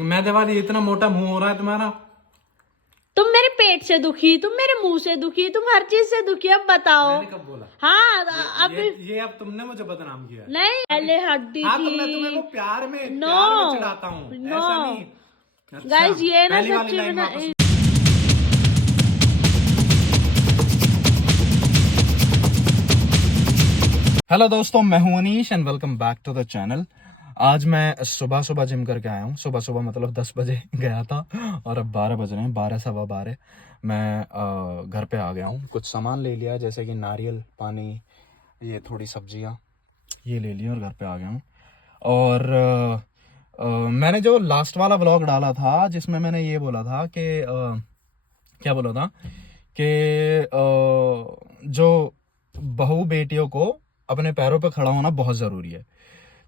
मैदे वाली इतना मोटा मुंह हो रहा है तुम्हारा। तुम मेरे पेट से दुखी, तुम मेरे मुंह से दुखी, तुम हर चीज से दुखी। अब बताओ। मैंने कब बोला? हाँ अब ये अब तुमने मुझे बदनाम किया है। नहीं, पहले हड्डी हाँ तो थी। मैं तुम्हें वो प्यार में नो चिढ़ाता हूँ, नो ऐसा नहीं। अच्छा, गाइस, ये ना पहली वाली सच्ची लाइन में वापस। हेलो दोस्तों, मैं हूं Anish and welcome back to the channel. आज मैं सुबह सुबह जिम करके आया हूं। सुबह सुबह मतलब 10 बजे गया था और अब 12 बज रहे हैं, 12 सवा 12। मैं घर पे आ गया हूं। कुछ सामान ले लिया जैसे कि नारियल पानी, ये थोड़ी सब्जियां, ये ले लिया और घर पे आ गया हूं। और मैंने जो लास्ट वाला व्लॉग डाला था जिसमें मैंने ये बोला था कि क्या बोला था कि जो बहू बेटियों को अपने पैरों पे खड़ा होना बहुत ज़रूरी है।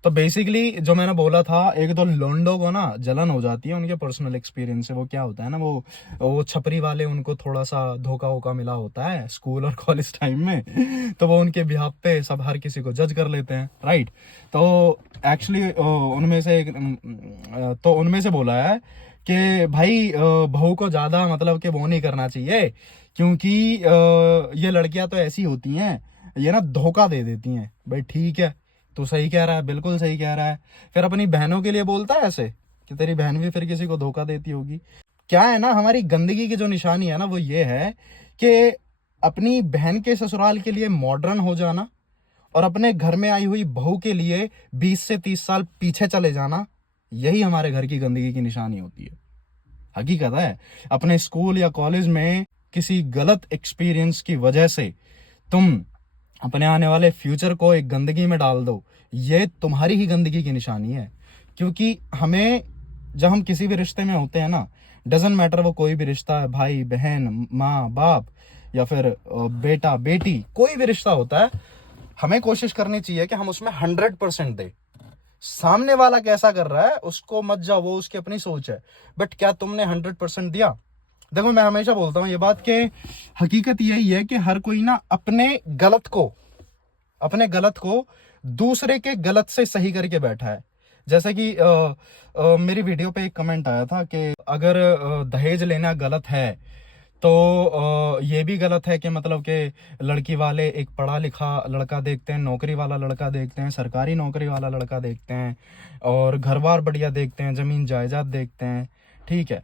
तो बेसिकली जो मैंने बोला था, एक दो लोंडो को ना जलन हो जाती है उनके पर्सनल एक्सपीरियंस से। वो क्या होता है ना, वो छपरी वाले, उनको थोड़ा सा धोखा वोखा मिला होता है स्कूल और कॉलेज टाइम में, तो वो उनके बिहाफ पे सब हर किसी को जज कर लेते हैं, राइट। तो एक्चुअली उनमें से बोला है कि भाई बहू को ज़्यादा मतलब कि वो नहीं करना चाहिए, क्योंकि ये लड़कियां तो ऐसी होती हैं, ये ना धोखा दे देती हैं। भाई ठीक है, तू सही कह रहा है, बिल्कुल सही कह रहा है। फिर अपनी बहनों के लिए बोलता है ऐसे कि तेरी बहन भी फिर किसी को धोखा देती होगी। क्या है ना, हमारी गंदगी की जो निशानी है ना, वो ये है कि अपनी बहन के ससुराल के लिए मॉडर्न हो जाना और अपने घर में आई हुई बहू के लिए 20 से 30 साल पीछे चले जाना, यही हमारे घर की गंदगी की निशानी होती है। हकीकत है। अपने स्कूल या कॉलेज में किसी गलत एक्सपीरियंस की वजह से तुम अपने आने वाले फ्यूचर को एक गंदगी में डाल दो, ये तुम्हारी ही गंदगी की निशानी है। क्योंकि हमें, जब हम किसी भी रिश्ते में होते हैं ना, डजेंट मैटर वो कोई भी रिश्ता है, भाई बहन, माँ बाप या फिर बेटा बेटी, कोई भी रिश्ता होता है, हमें कोशिश करनी चाहिए कि हम उसमें 100% दे। सामने वाला कैसा कर रहा है उसको मत जाओ, वो उसकी अपनी सोच है, बट क्या तुमने 100% दिया? देखो, मैं हमेशा बोलता हूँ ये बात कि हकीकत यही है कि हर कोई ना अपने गलत को दूसरे के गलत से सही करके बैठा है। जैसे कि मेरी वीडियो पे एक कमेंट आया था कि अगर दहेज लेना गलत है तो ये भी गलत है कि मतलब कि लड़की वाले एक पढ़ा लिखा लड़का देखते हैं, नौकरी वाला लड़का देखते हैं, सरकारी नौकरी वाला लड़का देखते हैं और घर बार बढ़िया देखते हैं, जमीन जायदाद देखते हैं। ठीक है,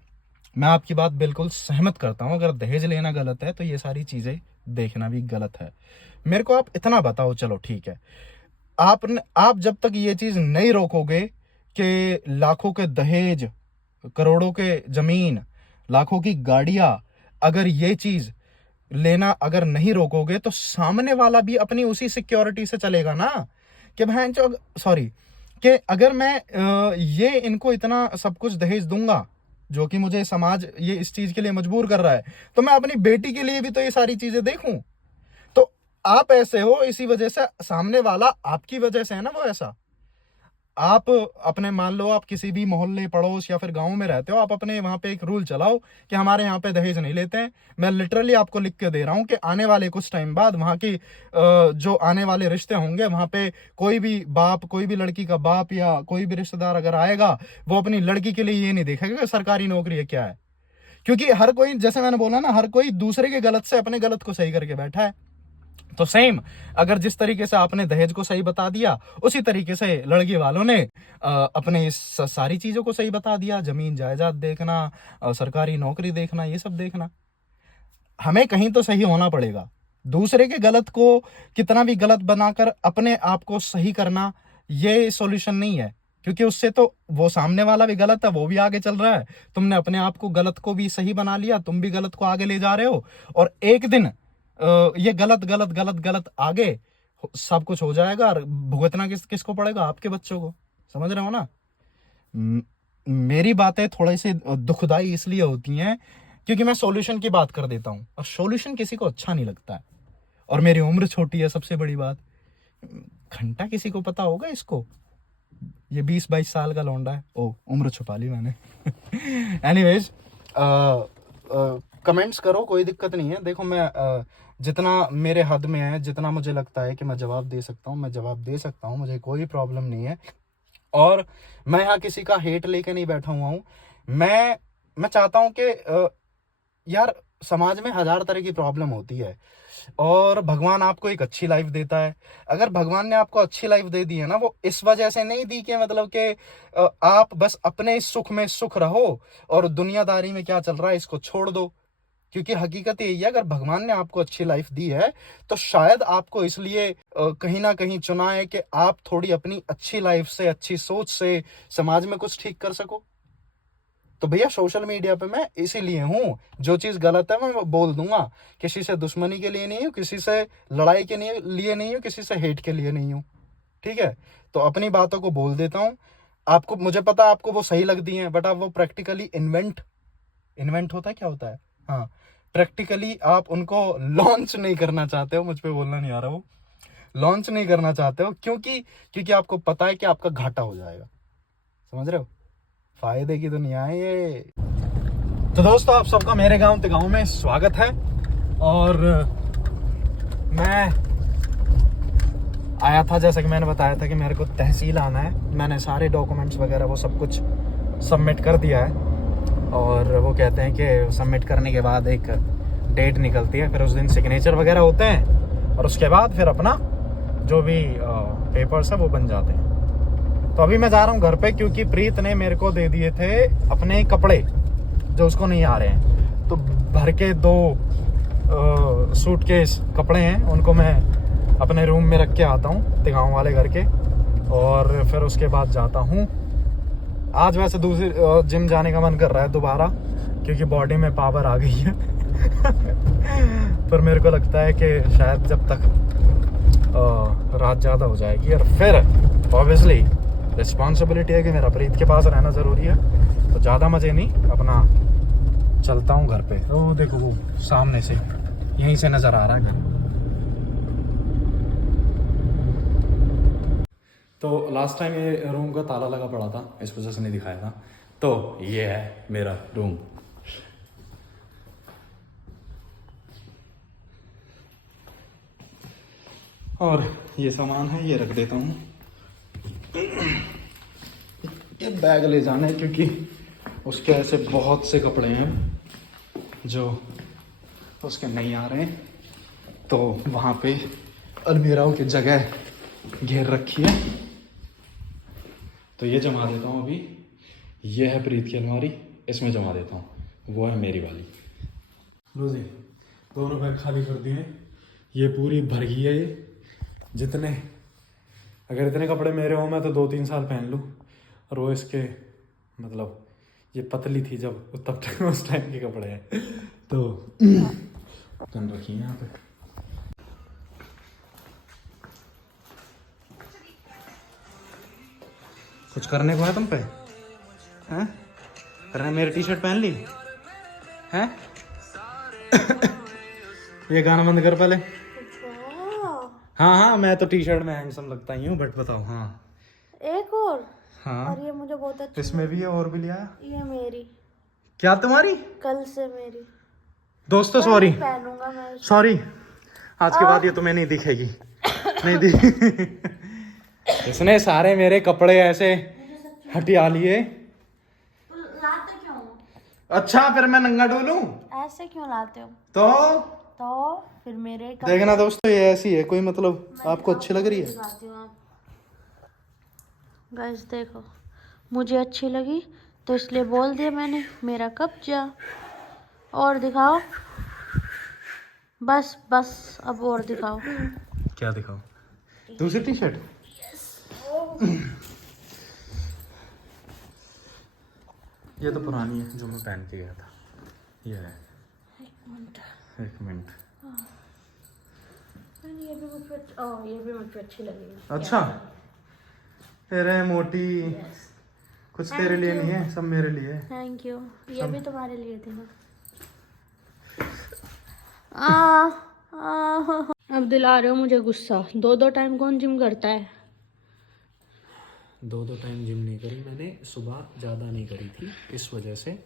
मैं आपकी बात बिल्कुल सहमत करता हूँ। अगर दहेज लेना गलत है तो ये सारी चीजें देखना भी गलत है। मेरे को आप इतना बताओ, चलो ठीक है, आप जब तक ये चीज नहीं रोकोगे कि लाखों के दहेज, करोड़ों के जमीन, लाखों की गाड़ियां, अगर ये चीज लेना अगर नहीं रोकोगे तो सामने वाला भी अपनी उसी सिक्योरिटी से चलेगा ना कि बहन चो, सॉरी, कि अगर मैं ये इनको इतना सब कुछ दहेज दूंगा जो कि मुझे समाज ये इस चीज के लिए मजबूर कर रहा है, तो मैं अपनी बेटी के लिए भी तो ये सारी चीजें देखूं। तो आप ऐसे हो इसी वजह से, सामने वाला आपकी वजह से है ना वो ऐसा। आप अपने, मान लो आप किसी भी मोहल्ले पड़ोस या फिर गांव में रहते हो, आप अपने वहां पे एक रूल चलाओ कि हमारे यहाँ पे दहेज नहीं लेते हैं। मैं लिटरली आपको लिख के दे रहा हूं कि आने वाले कुछ टाइम बाद वहां की जो आने वाले रिश्ते होंगे, वहां पे कोई भी बाप, कोई भी लड़की का बाप या कोई भी रिश्तेदार अगर आएगा, वो अपनी लड़की के लिए ये नहीं देखेगा कि सरकारी नौकरी है क्या है। क्योंकि हर कोई, जैसे मैंने बोला ना, हर कोई दूसरे के गलत से अपने गलत को सही करके बैठा है। तो सेम, अगर जिस तरीके से आपने दहेज को सही बता दिया, उसी तरीके से लड़की वालों ने अपने इस सारी चीजों को सही बता दिया। जमीन जायदाद देखना, सरकारी नौकरी देखना, ये सब देखना। हमें कहीं तो सही होना पड़ेगा। दूसरे के गलत को कितना भी गलत बनाकर अपने आप को सही करना, ये सॉल्यूशन नहीं है। क्योंकि उससे तो वो सामने वाला भी गलत है, वो भी आगे चल रहा है, तुमने अपने आप को गलत को भी सही बना लिया, तुम भी गलत को आगे ले जा रहे हो, और एक दिन ये गलत गलत गलत गलत आगे सब कुछ हो जाएगा और भुगतना किसको पड़ेगा? आपके बच्चों को। समझ रहे हो ना? म- मेरी बातें थोड़ी सी दुखदाई इसलिए होती हैं क्योंकि मैं सॉल्यूशन की बात कर देता हूं और सॉल्यूशन किसी को अच्छा नहीं लगता है। और मेरी उम्र छोटी है, सबसे बड़ी बात। घंटा किसी को पता होगा इसको? ये 20-22 साल का लौंडा है। ओ, उम्र छुपा ली मैंने। एनीवेज, कमेंट्स करो, कोई दिक्कत नहीं है। देखो, मैं जितना मेरे हद में है, जितना मुझे लगता है कि मैं जवाब दे सकता हूँ, मैं जवाब दे सकता हूँ, मुझे कोई प्रॉब्लम नहीं है। और मैं यहाँ किसी का हेट लेके नहीं बैठा हुआ हूँ। मैं चाहता हूँ कि यार समाज में हजार तरह की प्रॉब्लम होती है और भगवान आपको एक अच्छी लाइफ देता है। अगर भगवान ने आपको अच्छी लाइफ दे दी है ना, वो इस वजह से नहीं दी कि मतलब कि आप बस अपने सुख में सुख रहो और दुनियादारी में क्या चल रहा है इसको छोड़ दो। क्योंकि हकीकत यही है, अगर भगवान ने आपको अच्छी लाइफ दी है तो शायद आपको इसलिए कहीं ना कहीं चुना है कि आप थोड़ी अपनी अच्छी लाइफ से, अच्छी सोच से समाज में कुछ ठीक कर सको। तो भैया सोशल मीडिया पे मैं इसीलिए हूँ, जो चीज गलत है मैं वो बोल दूंगा। किसी से दुश्मनी के लिए नहीं हूँ, किसी से लड़ाई के लिए नहीं हूँ, किसी से हेट के लिए नहीं हूँ। ठीक है, तो अपनी बातों को बोल देता हूँ। आपको, मुझे पता है आपको वो सही लगती हैं, बट आप वो प्रैक्टिकली इन्वेंट होता है, क्या होता है, हाँ, प्रैक्टिकली आप उनको लॉन्च नहीं करना चाहते हो। मुझ पे बोलना नहीं आ रहा, वो लॉन्च नहीं करना चाहते हो क्योंकि आपको पता है कि आपका घाटा हो जाएगा। समझ रहे हो, फायदे की दुनिया है ये। तो दोस्तों, आप सबका मेरे गांव में स्वागत है। और मैं आया था, जैसे कि मैंने बताया था कि मेरे को तहसील आना है। मैंने सारे डॉक्यूमेंट्स वगैरह वो सब कुछ सबमिट कर दिया है और वो कहते हैं कि सबमिट करने के बाद एक डेट निकलती है, फिर उस दिन सिग्नेचर वगैरह होते हैं और उसके बाद फिर अपना जो भी पेपर्स है वो बन जाते हैं। तो अभी मैं जा रहा हूँ घर पे, क्योंकि प्रीत ने मेरे को दे दिए थे अपने कपड़े जो उसको नहीं आ रहे हैं। तो भर के 2 सूटकेस कपड़े हैं, उनको मैं अपने रूम में रख के आता हूँ गाँव वाले घर के, और फिर उसके बाद जाता हूँ। आज वैसे दूसरी जिम जाने का मन कर रहा है दोबारा, क्योंकि बॉडी में पावर आ गई है। पर मेरे को लगता है कि शायद जब तक रात ज़्यादा हो जाएगी, और फिर ऑब्वियसली रिस्पॉन्सिबिलिटी है कि मेरा प्रीत के पास रहना ज़रूरी है। तो ज़्यादा मज़े नहीं, अपना चलता हूँ घर पे। वो देखो, वो सामने से यहीं से नज़र आ रहा है घर। तो लास्ट टाइम ये रूम का ताला लगा पड़ा था, इस वजह से नहीं दिखाया था। तो ये है मेरा रूम। और ये सामान है, ये रख देता हूँ। ये बैग ले जाना है, क्योंकि उसके ऐसे बहुत से कपड़े हैं जो उसके नहीं आ रहे हैं। तो वहाँ पे अलमीराओं की जगह घेर रखी है, तो ये जमा देता हूँ अभी। ये है प्रीत की अलमारी, इसमें जमा देता हूँ। वो है मेरी वाली। लो जी, दोनों बैग खाली कर दिए। ये पूरी भर गई है। ये जितने, अगर इतने कपड़े मेरे हो मैं तो 2-3 साल पहन लूँ। और वो इसके, मतलब ये पतली थी जब, तब तक उस टाइम के कपड़े हैं। तो गन रखी है यहाँ पे। कुछ करने को है तुम पे, हैं? करने मेरी टी शर्ट पहन ली हैं? ये गाना बंद कर पहले। हाँ, मैं तो टी शर्ट में हैंडसम लगता ही हूँ, बट बताओ। हाँ, एक और। हाँ, और ये मुझे बहुत अच्छा, इसमें भी है, और भी लिया। ये मेरी, क्या तुम्हारी? कल से मेरी दोस्तों सॉरी, पहनूंगा मैं। सॉरी, आज के बाद ये तुम्हें नहीं दिखेगी। नहीं दिख इसने सारे मेरे कपड़े ऐसे हटिया लिए। लाते क्यों? अच्छा, फिर मैं नंगा डोलूं? ऐसे क्यों लाते हो? तो फिर मेरे देखना दोस्तों, ये ऐसी है कोई, मतलब आपको अच्छी लग रही है? गाइस देखो, मुझे अच्छी लगी तो इसलिए बोल दिया मैंने, मेरा कब्जा। और दिखाओ, बस अब और दिखाओ। क्या दिखाओ? दूसरी टी शर्ट? ये तो पुरानी है जो मैं पहन के गया था। ये है, एक मिनट। ये भी मुझे अच्छी लगी। अच्छा, तेरे मोटी, कुछ तेरे लिए नहीं है, सब मेरे लिए है। Thank you. ये भी तुम्हारे लिए थी ना। अब दिला रहे हो मुझे गुस्सा। 2 टाइम कौन जिम करता है? 2 टाइम जिम नहीं करी मैंने, सुबह ज़्यादा नहीं करी थी, इस वजह से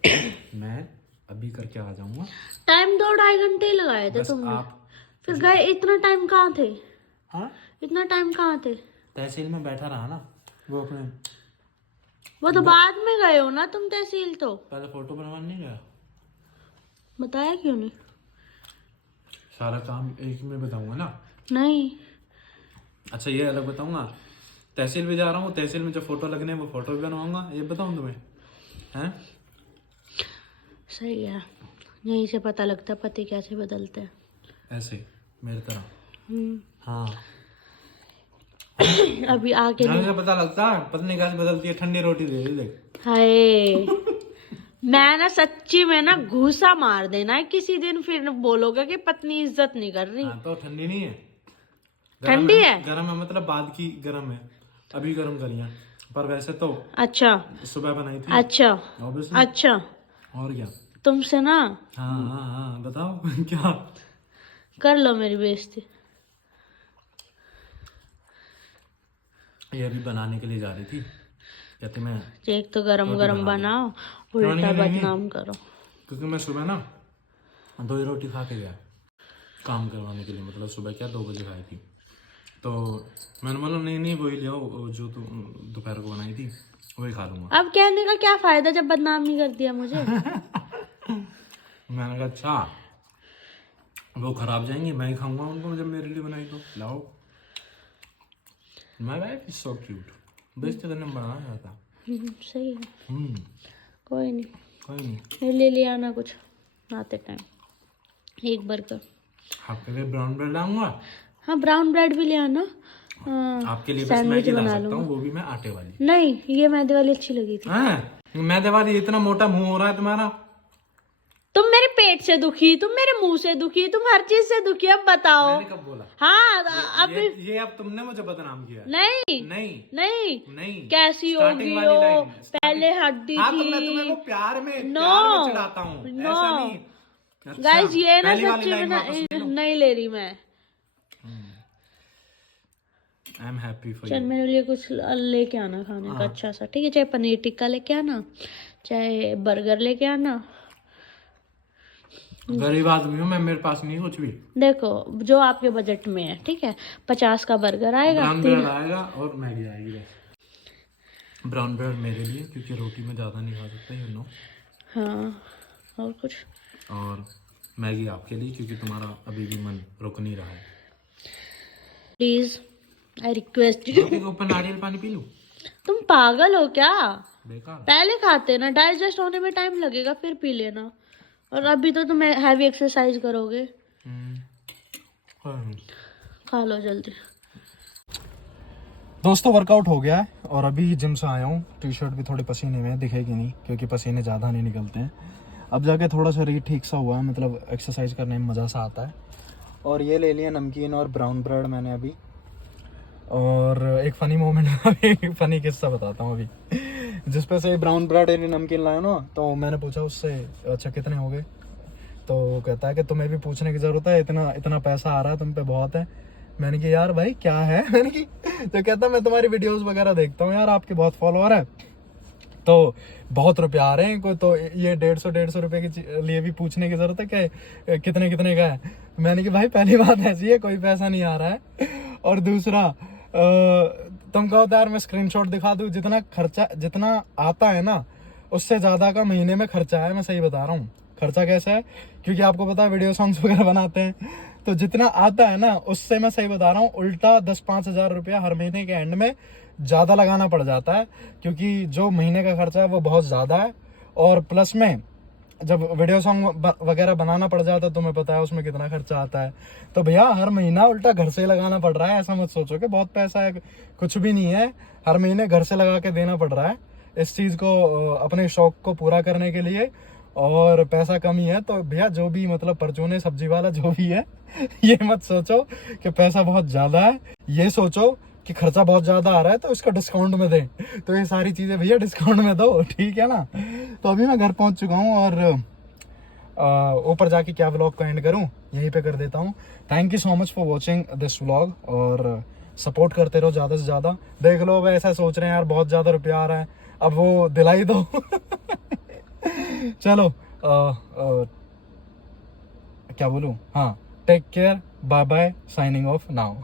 मैं अभी करके आ जाऊंगा। टाइम 2-2.5 घंटे ही लगाए थे तुमने। फिर गए, इतना टाइम कहाँ थे? हाँ, इतना टाइम कहाँ थे? तहसील में बैठा रहा ना, वो अपने वो तो बाद में गए हो ना तुम तहसील, तो पहले फोटो बनवाने नहीं गया? बताया क्यों नहीं? सारा काम एक में बताऊंगा ना। नहीं, अच्छा ये अलग बताऊंगा, तहसील भी जा रहा हूँ, तहसील में जो फोटो लगने हैं वो फोटो भी बनवाऊंगा, ये बताऊं तुम्हें? हैं? सही है, यहीं से पता लगता है पति कैसे बदलते हैं। ऐसे मेरी तरह। हम्म। हाँ। अभी आके जाने से पता लगता है पत्नी कैसे बदलती है। ठंडी रोटी दे दे देख। हाय, मैं ना सच्ची में ना घूसा मार देना है किसी दिन, फिर बोलोगे कि पत्नी इज्जत नहीं कर रही। हाँ तो ठंडी नहीं है, ठंडी है। गरम है, मतलब बाद की गरम है, अभी गरम करिए। पर वैसे तो अच्छा सुबह बनाई थी। अच्छा ऑब्वियसली। अच्छा, और क्या? तुमसे ना हाँ हाँ हाँ बताओ क्या? कर लो मेरी बेइज्जती। ये अभी बनाने के लिए जा रही थी, कहते मैं, एक तो गरम रोटी गरम बना दी। बनाओ, नहीं, उल्टा नहीं, नहीं। बदनाम करो। क्योंकि मैं सुबह ना 2 ही रोटी खा के गया काम करवाने के लिए, मतलब सुबह क्या 2 बजे खाई थी। तो मैंने बोला नहीं नहीं वही ले आओ जो तुम दोपहर को बनाई थी, वही खा लूंगा। अब कहने का क्या फायदा जब बदनाम नहीं कर दिया मुझे। मैंने कहा अच्छा वो खराब जाएंगी, मैं ही खाऊंगा उनको जब मेरे लिए बनाई तो लाओ। My wife is so cute, best करने में बनाना चाहता। सही है, कोई नहीं, कोई नहीं। मेरे लिए ले आना कुछ आते टाइम, एक बर्गर। आपके लिए ब्राउन ब्रेड लाऊंगा। हाँ, ब्राउन ब्रेड भी ले आना। हाँ, आपके लिए बस सैंडविच मैगी ला बना सकता लूंगा। हूँ, वो भी मैं आटे वाली। नहीं, ये मैदे वाली अच्छी लगी थी। हाँ मैदे वाली, इतना मोटा मुंह हो रहा है तुम्हारा। तुम मेरे पेट से दुखी, तुम मेरे मुंह से दुखी, तुम हर चीज से दुखी। अब बताओ। मैंने कब बोला? हाँ, अब ये अब तुमने मुझे बदनाम किया। नहीं नहीं नहीं, नहीं, कैसी Starting होगी वाली हो, line, पहले हड्डी हाँ तो मैं थी। तुम्हें वो प्यार में नो, प्यार में चिढ़ाता हूँ, नो। ऐसा नहीं। अच्छा, गाइस ये ना पहली वाली सच्ची में line ना वापस ले लो। नहीं ले रही मैं। आई एम हैप्पी फॉर चल यू। मेरे लिए कुछ लेके आना खाने का अच्छा सा, ठीक है? चाहे पनीर टिक्का लेके आना, चाहे बर्गर लेके आना। गरीब आदमी हूँ मैं, मेरे पास नहीं कुछ भी। देखो जो आपके बजट में है, ठीक है? 50 का बर्गर आएगा, ब्राउन ब्रेड आएगा और मैगी आएगी बस। ब्राउन ब्रेड मेरे लिए, क्योंकि रोटी में ज्यादा नहीं खा सकता, यू नो। हाँ, और कुछ? और मैगी आपके लिए, क्योंकि तुम्हारा अभी भी मन रुक नहीं रहा है। Please I request you. रोटी के ऊपर नारियल पानी पी लूं? तुम पागल हो क्या? बेकार। पहले खाते ना, डाइजेस्ट होने में टाइम लगेगा, फिर पी लेना। और अभी तो तुम हैवी एक्सरसाइज करोगे। खा लो जल्दी। दोस्तों वर्कआउट हो गया है और अभी जिम से आया हूँ। टी शर्ट भी थोड़ी पसीने में दिखेगी नहीं, क्योंकि पसीने ज़्यादा नहीं निकलते हैं। अब जाके थोड़ा शरीर ठीक सा हुआ है, मतलब एक्सरसाइज करने में मज़ा सा आता है। और ये ले लिया नमकीन और ब्राउन ब्रेड मैंने अभी। और एक फ़नी मोमेंट एक फ़नी किस्सा बताता हूँ अभी। जिस पे से ब्राउन ब्रेड और नमकीन लाया ना, तो मैंने पूछा उससे अच्छा कितने हो गए, तो कहता है कि तुम्हें भी पूछने की ज़रूरत है, इतना इतना पैसा आ रहा है तुम पे, बहुत है। मैंने कहा यार भाई क्या है, मैंने की तो कहता मैं तुम्हारी वीडियोस वगैरह देखता हूँ यार, आपके बहुत फॉलोअर है, तो बहुत रुपया आ रहे हैं को, तो ये 150 रुपए के लिए भी पूछने की जरूरत है कि कितने कितने का है। मैंने कहा भाई पहली बात ऐसी है, कोई पैसा नहीं आ रहा है, और दूसरा तुम कहो तो यार मैं स्क्रीनशॉट दिखा दूं, जितना खर्चा जितना आता है ना उससे ज्यादा का महीने में खर्चा है। मैं सही बता रहा हूँ। खर्चा कैसा है, क्योंकि आपको पता है वीडियो सॉन्ग्स वगैरह बनाते हैं, तो जितना आता है ना उससे, मैं सही बता रहा हूँ, उल्टा 10-5 हजार रुपया हर महीने के एंड में ज्यादा लगाना पड़ जाता है, क्योंकि जो महीने का खर्चा है वो बहुत ज्यादा है। और प्लस में जब वीडियो सॉन्ग वगैरह बनाना पड़ जाता है, तुम्हें पता है उसमें कितना खर्चा आता है। तो भैया हर महीना उल्टा घर से लगाना पड़ रहा है। ऐसा मत सोचो कि बहुत पैसा है, कुछ भी नहीं है। हर महीने घर से लगा के देना पड़ रहा है इस चीज को, अपने शौक को पूरा करने के लिए। और पैसा कम ही है तो भैया जो भी मतलब परचूने सब्जी वाला जो भी है ये मत सोचो कि पैसा बहुत ज्यादा है, ये सोचो कि खर्चा बहुत ज्यादा आ रहा है तो इसको डिस्काउंट में दे। तो ये सारी चीजें भैया डिस्काउंट में दो, ठीक है ना। तो अभी मैं घर पहुंच चुका हूँ और ऊपर जाके क्या व्लॉग को एंड करूं, यहीं पे कर देता हूं। Thank you so much for watching this vlog, और सपोर्ट करते रहो ज्यादा से ज्यादा। देख लो वह ऐसा सोच रहे हैं यार बहुत ज्यादा रुपया आ रहा है, अब वो दिलाई दो चलो क्या बोलूं, हाँ, take care, bye bye, signing off now.